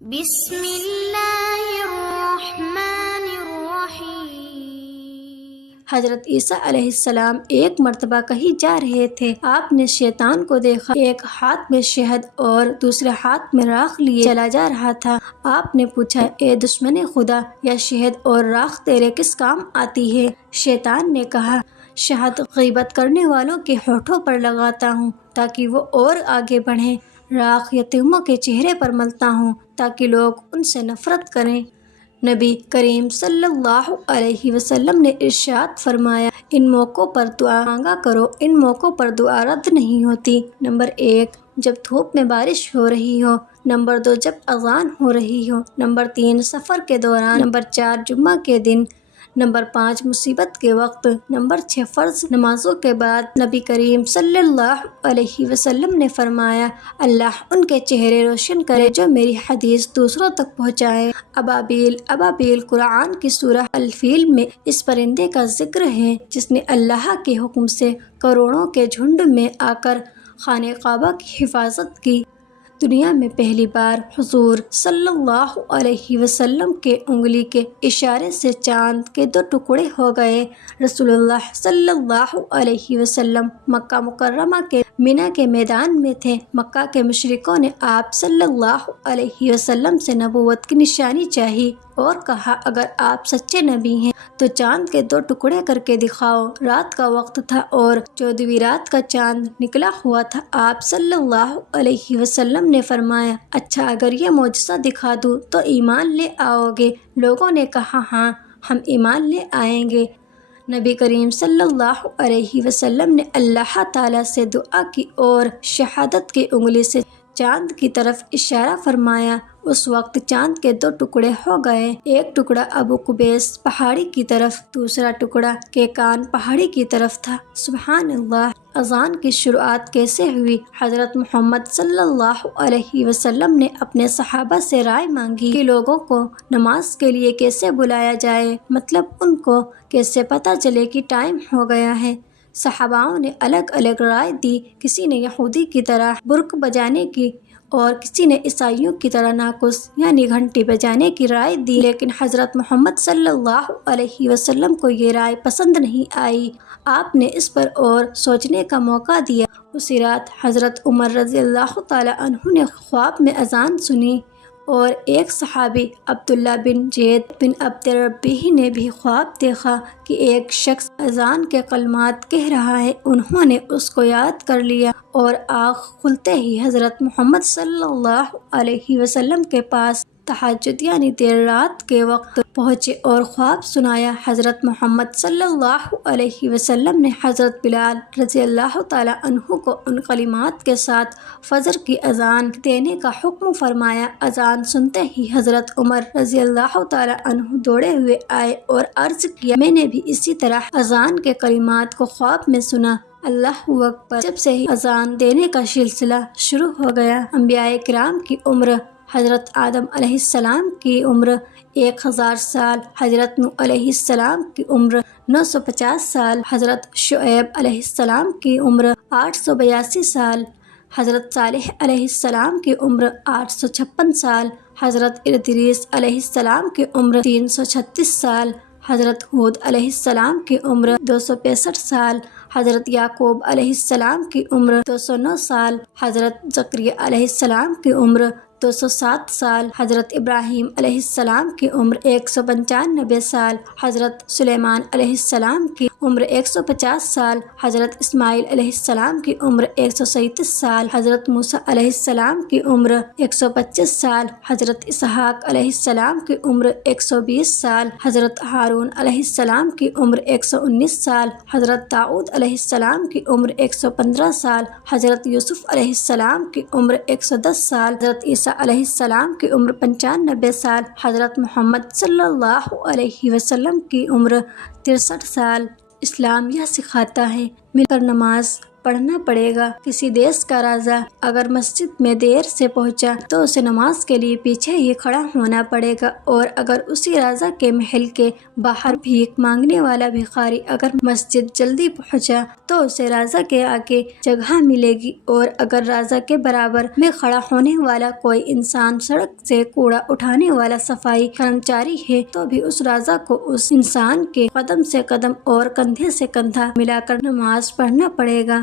بسم اللہ الرحمن الرحیم۔ حضرت عیسیٰ علیہ السلام ایک مرتبہ کہیں جا رہے تھے۔ آپ نے شیطان کو دیکھا، ایک ہاتھ میں شہد اور دوسرے ہاتھ میں راکھ لیے چلا جا رہا تھا۔ آپ نے پوچھا، اے دشمن خدا، یہ شہد اور راکھ تیرے کس کام آتی ہے؟ شیطان نے کہا، شہد غیبت کرنے والوں کے ہونٹوں پر لگاتا ہوں تاکہ وہ اور آگے بڑھیں، راکھ یتیموں کے چہرے پر ملتا ہوں تاکہ لوگ ان سے نفرت کریں۔ نبی کریم صلی اللہ علیہ وسلم نے ارشاد فرمایا، ان موقعوں پر دعا مانگا کرو، ان موقعوں پر دعا رد نہیں ہوتی۔ نمبر 1، جب دھوپ میں بارش ہو رہی ہو۔ نمبر 2، جب اذان ہو رہی ہو۔ نمبر 3، سفر کے دوران۔ نمبر 4، جمعہ کے دن۔ نمبر 5، مصیبت کے وقت۔ نمبر 6، فرض نمازوں کے بعد۔ نبی کریم صلی اللہ علیہ وسلم نے فرمایا، اللہ ان کے چہرے روشن کرے جو میری حدیث دوسروں تک پہنچائے۔ ابابیل قرآن کی سورہ الفیل میں اس پرندے کا ذکر ہے جس نے اللہ کے حکم سے کروڑوں کے جھنڈ میں آ کر خانہ کعبہ کی حفاظت کی۔ دنیا میں پہلی بار حضور صلی اللہ علیہ وسلم کے انگلی کے اشارے سے چاند کے 2 ٹکڑے ہو گئے۔ رسول اللہ صلی اللہ علیہ وسلم مکہ مکرمہ کے مینا کے میدان میں تھے۔ مکہ کے مشرکوں نے آپ صلی اللہ علیہ وسلم سے نبوت کی نشانی چاہی اور کہا، اگر آپ سچے نبی ہیں تو چاند کے 2 ٹکڑے کر کے دکھاؤ۔ رات کا وقت تھا اور 14ویں رات کا چاند نکلا ہوا تھا۔ آپ صلی اللہ علیہ وسلم نے فرمایا، اچھا اگر یہ معجزہ دکھا دوں تو ایمان لے آؤ گے؟ لوگوں نے کہا، ہاں ہم ایمان لے آئیں گے۔ نبی کریم صلی اللہ علیہ وسلم نے اللہ تعالیٰ سے دعا کی اور شہادت کی انگلی سے چاند کی طرف اشارہ فرمایا۔ اس وقت چاند کے 2 ٹکڑے ہو گئے، ایک ٹکڑا ابو قبیس پہاڑی کی طرف، دوسرا ٹکڑا کیکان پہاڑی کی طرف تھا۔ سبحان اللہ۔ اذان کی شروعات کیسے ہوئی؟ حضرت محمد صلی اللہ علیہ وسلم نے اپنے صحابہ سے رائے مانگی کہ لوگوں کو نماز کے لیے کیسے بلایا جائے، مطلب ان کو کیسے پتہ چلے کہ ٹائم ہو گیا ہے۔ صحاباؤں نے الگ الگ رائے دی، کسی نے یہودی کی طرح برق بجانے کی اور کسی نے عیسائیوں کی طرح ناقوس یعنی گھنٹی بجانے کی رائے دی، لیکن حضرت محمد صلی اللہ علیہ وسلم کو یہ رائے پسند نہیں آئی۔ آپ نے اس پر اور سوچنے کا موقع دیا۔ اسی رات حضرت عمر رضی اللہ تعالی عنہ نے خواب میں اذان سنی اور ایک صحابی عبداللہ بن زید بن عبد ربی نے بھی خواب دیکھا کہ ایک شخص اذان کے کلمات کہہ رہا ہے۔ انہوں نے اس کو یاد کر لیا اور آنکھ کھلتے ہی حضرت محمد صلی اللہ علیہ وسلم کے پاس تہجد یعنی دیر رات کے وقت پہنچے اور خواب سنایا۔ حضرت محمد صلی اللہ علیہ وسلم نے حضرت بلال رضی اللہ تعالی عنہ کو ان کلمات کے ساتھ فجر کی اذان دینے کا حکم فرمایا۔ اذان سنتے ہی حضرت عمر رضی اللہ تعالی عنہ دوڑے ہوئے آئے اور عرض کیا، میں نے بھی اسی طرح اذان کے کلمات کو خواب میں سنا۔ اللہ اکبر۔ جب سے ہی اذان دینے کا سلسلہ شروع ہو گیا۔ انبیاء کرام کی عمر: حضرت آدم علیہ السلام کی عمر 1000 سال، حضرت نوح علیہ السلام کی عمر 950 سال، حضرت شعیب علیہ السلام کی عمر 882 سال، حضرت صالح علیہ السلام کی عمر 856 سال، حضرت ادریس علیہ السلام کی عمر 336 سال، حضرت ہود علیہ السلام کی عمر 265 سال، حضرت یعقوب علیہ السلام کی عمر 209 سال، حضرت زکریا علیہ السلام کی عمر 207 سال، حضرت ابراہیم علیہ السلام کی عمر 195 سال، حضرت سلیمان علیہ السلام کی عمر 150 سال، حضرت اسماعیل علیہ السلام کی عمر 137 سال، حضرت موسیٰ علیہ السلام کی عمر 125 سال، حضرت اسحاق علیہ السلام کی عمر 120 سال، حضرت ہارون علیہ السلام کی عمر 119 سال، حضرت داؤد علیہ السلام کی عمر 115 سال، حضرت یوسف علیہ السلام کی عمر 110 سال، حضرت عیسیٰ علیہ السلام کی عمر 95 سال، حضرت محمد صلی اللہ علیہ وسلم کی عمر 63 سال۔ اسلام یہ سکھاتا ہے مل کر نماز پڑھنا پڑے گا۔ کسی دیش کا راجا اگر مسجد میں دیر سے پہنچا تو اسے نماز کے لیے پیچھے ہی کھڑا ہونا پڑے گا، اور اگر اسی راجا کے محل کے باہر بھیک مانگنے والا بھکاری اگر مسجد جلدی پہنچا تو اسے راجا کے آگے جگہ ملے گی، اور اگر راجا کے برابر میں کھڑا ہونے والا کوئی انسان سڑک سے کوڑا اٹھانے والا صفائی کرمچاری ہے تو بھی اس راجا کو اس انسان کے قدم سے قدم اور کندھے سے کندھا ملا کر نماز پڑھنا پڑے گا۔